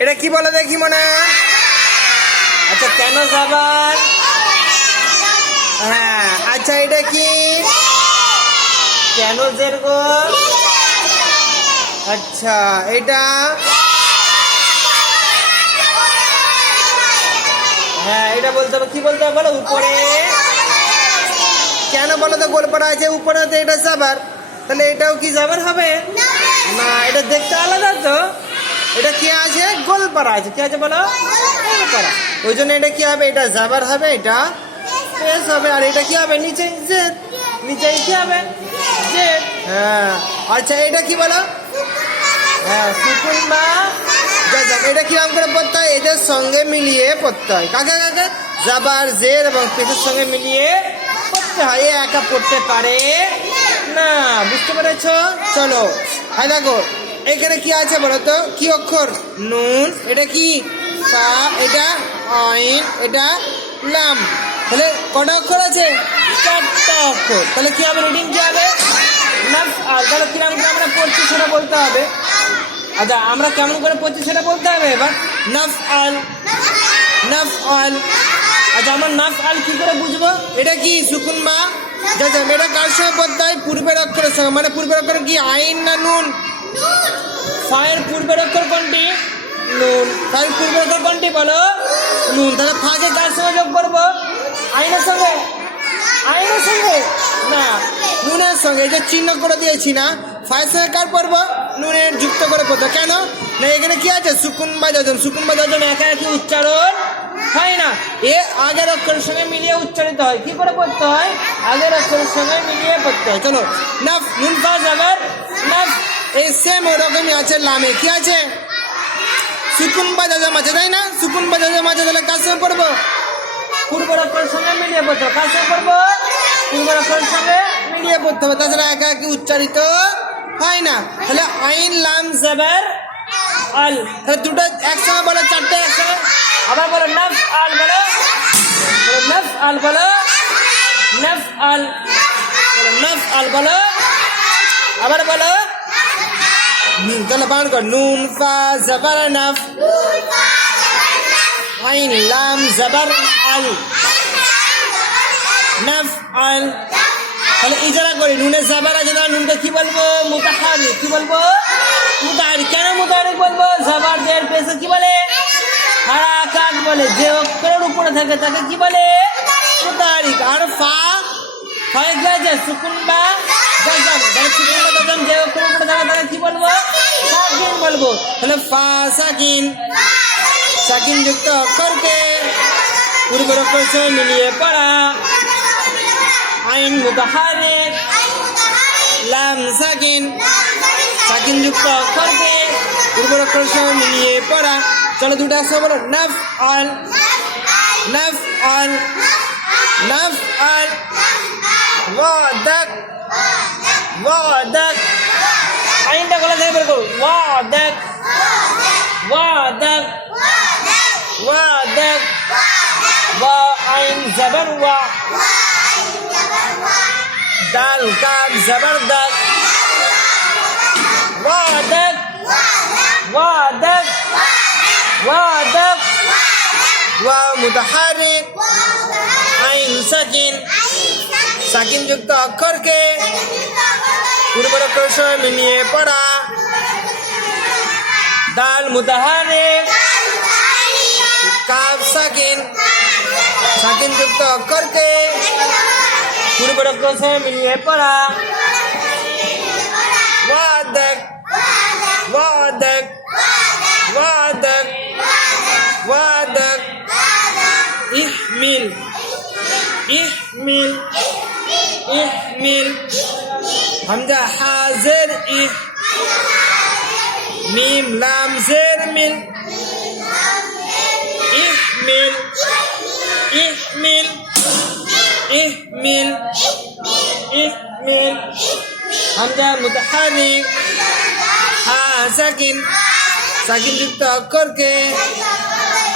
এটা কি বলো দেখি মনে? আচ্ছা কেন সাবান হ্যাঁ আচ্ছা এটা কি? কেন যেরকম আচ্ছা এটা? হ্যাঁ এটা বলতে হবে কি বলতে হবে বলো উপরে? কেন বলো তো গোল পড়া আছে উপরে তো এটা সাবার। তাহলে এটাও কি সাবার হবে? না এটা দেখতে আলাদা তো। এটা কি আছে? গোল পাড়া আছে। কি আছে বলো? গোল পাড়া ওই জন্য এটা কি হবে? এটা জাবার হবে, এটা এস হবে। আর এটা কি হবে? নিচে জেড নিচে কি হবে? জেড হ্যাঁ। আচ্ছা এটা কি বলো? হ্যাঁ সুকুন বা এটা কিরম করে পড়তে হয়? এদের সঙ্গে মিলিয়ে পড়তে হয়। কাকে কাকে? জাবার জের এবং পেশের সঙ্গে মিলিয়ে পড়তে হয়। একা পড়তে পারে না। বুঝতে পেরেছ? চলো। হ্যাঁ দেখো। এখানে কি আছে বলো তো কি অক্ষর? নুন। এটা কি? পা এটা আইন। এটা লাম। তাহলে কটা অক্ষর আছে? চারটা অক্ষর। তাহলে কি হবে? রিডিং কি হবে? তাহলে কিরম করে আমরা পড়ছি, সেটা বলতে হবে। আচ্ছা আমরা কেমন করে পড়ছি, সেটা বলতে হবে এবার? নাফ আল নাফ আল আচ্ছা আমার নাফ আল কি করে বুঝব? এটা কি? সুকুন মা যা যা এটা কার সঙ্গে পড়তে হয়? পূর্বের অক্ষরের সঙ্গে। মানে পূর্বের অক্ষর কি? আইন না নুন? ফায়ের পূর্বের অক্ষর কোনটি নুন। ফায়ের পূর্বের অক্ষর কোনটি বলো। নুন, তাহলে ফাঁকে কার সঙ্গে যোগ করব? আইনের সঙ্গে? আইনের সঙ্গে? না, নুনের সঙ্গে। যে চিহ্ন করে দিয়েছি না, ফায়ের সঙ্গে কার পড়ব? নুনের যুক্ত করে পড়তো কেন? না, এখানে কি আছে? সুকুন বা যোজন। সুকুন বা যোজন একা একই উচ্চারণ হয় না। এ আগের অক্ষরের সঙ্গে মিলিয়ে উচ্চারিত হয়। কি করে পড়তে হয়? আগের অক্ষরের সঙ্গে মিলিয়ে পড়তে হয়। চলো, নাফ, নুন পা যাবার নাফ। এই সেম ওরকমই আছে লামে কি আছে সুকুন বা যাজাম আছে তাই না সুকুন বা যাজাম আছে তাহলে কার সঙ্গে পড়ব পূর্বের অক্ষরের সঙ্গে মিলিয়ে পড়তে হবে কার সঙ্গে পড়ব পূর্বের অক্ষরের সঙ্গে মিলিয়ে পড়তে হবে তাছাড়া একা একই উচ্চারিত হয় না তাহলে আইন লাম জাবার আল তাহলে দুটো একসঙ্গে বলো চারটে একসঙ্গে আবার বলো নফ আল বলো নফ আল বলো নফ আল নফ আল বলো আবার বলো তাহলে বাংলা কর নুন ফা জাবার নফ আইন লাম জাবার আল নফ আল তাহলে ইজারা করি নুনে জাবার আছে না নুনকে কি বলব মুতাহারি কি বলব মুতাহারি কেন মুতাহারি বলব জাবার দের পেশে কি বলে হারাকাত বলে যে অক্ষরের উপরে থাকে তাকে কি বলে মুতাহারিক আর ফা আছে সুকুন বা জাজাম বলব সাকিন বলব তাহলে ফা সাকিন সাকিন যুক্ত অক্ষরকে পূর্বের অক্ষর সঙ্গে মিলিয়ে পড়া আইন মুতাহারিক লাম সাকিন সাকিন যুক্ত অক্ষরকে পূর্বের অক্ষর সঙ্গে মিলিয়ে পড়া চলো দুটো একসাথে বলো নাফ আল নাফ আল নাফ আল ওয়াদাক ওয়াদাক আইনটা গলা থেকে বের করো। ওয়াদাক ওয়াদাক ওয়াদাক ওয়া আইন জাবার ওয়া। দাল কাব জবর দাক ওয়াদাক ওয়াদাক ওয়াদাক ওয়া মুতাহারিক আইন সাকিন। সাকিন যুক্ত অক্ষরকে। পূর্বের অক্ষর সঙ্গে মিলিয়ে পড়া দাল মুতাহারিক কাব সাকিন সাকিন যুক্ত অক্ষরকে পূর্বের অক্ষর সঙ্গে মিলিয়ে পড়া ওয়াদাক ওয়াদাক ওয়াদাক ওয়াদাক ইহমিল ইহমিল ইহমিল হামজা হাজের ইহ মিম লাম জের মিল ইহমিল ইহমিল ইহমিল ইহমিল হামজা মুতাহারিক হা সাকিন যুক্ত অক্ষরকে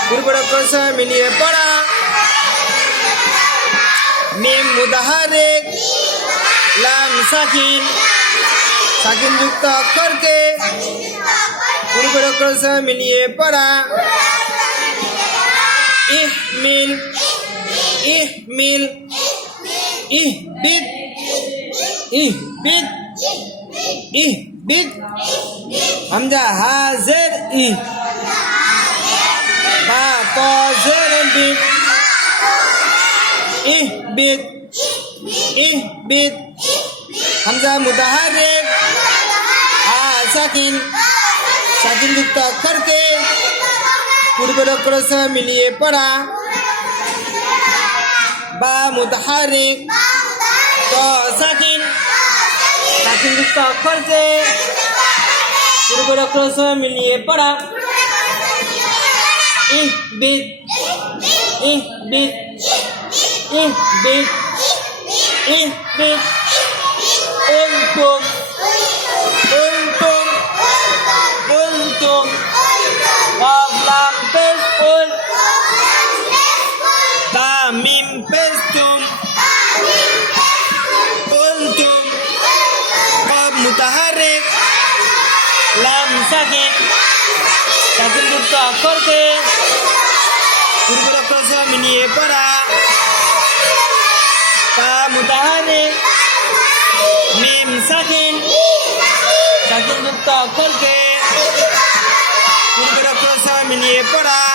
পূর্বের সঙ্গে মিলিয়ে পড়া মিম মুদাহারিক লাম সাকিন। সাকিন যুক্ত অক্ষরকে পূর্বের অক্ষর সহ মিলিয়ে পড়া। ইহ মিল ইহ মিল ইহ বিদ ইহ বিদ ইহ বিদ। হামজা হাজের ই বা তজের বিদ ইহ বিদ ইহ বিদ। হামজা মুতাহারিক আ সাকিন। সাকিন যুক্ত অক্ষরকে পূর্বের অক্ষর সহ মিলিয়ে পড়া। বা মুতাহারিক ত সাকিন। সাকিন যুক্ত অক্ষরকে পূর্বের অক্ষর সহ মিলিয়ে পড়া। ইহ বিদ। ইহ বিদ। ইহ বিদ। ইহ বিদ। untung untung untung untung pesun, tamim pesun untung kam mutaharik lam sakit sakit itu akorke Guru-guru kelas ini para Kamu tahan মিম সাকিন সাকিন যুক্ত অক্ষরকে। পূর্বের অক্ষর মিলিয়ে পড়া।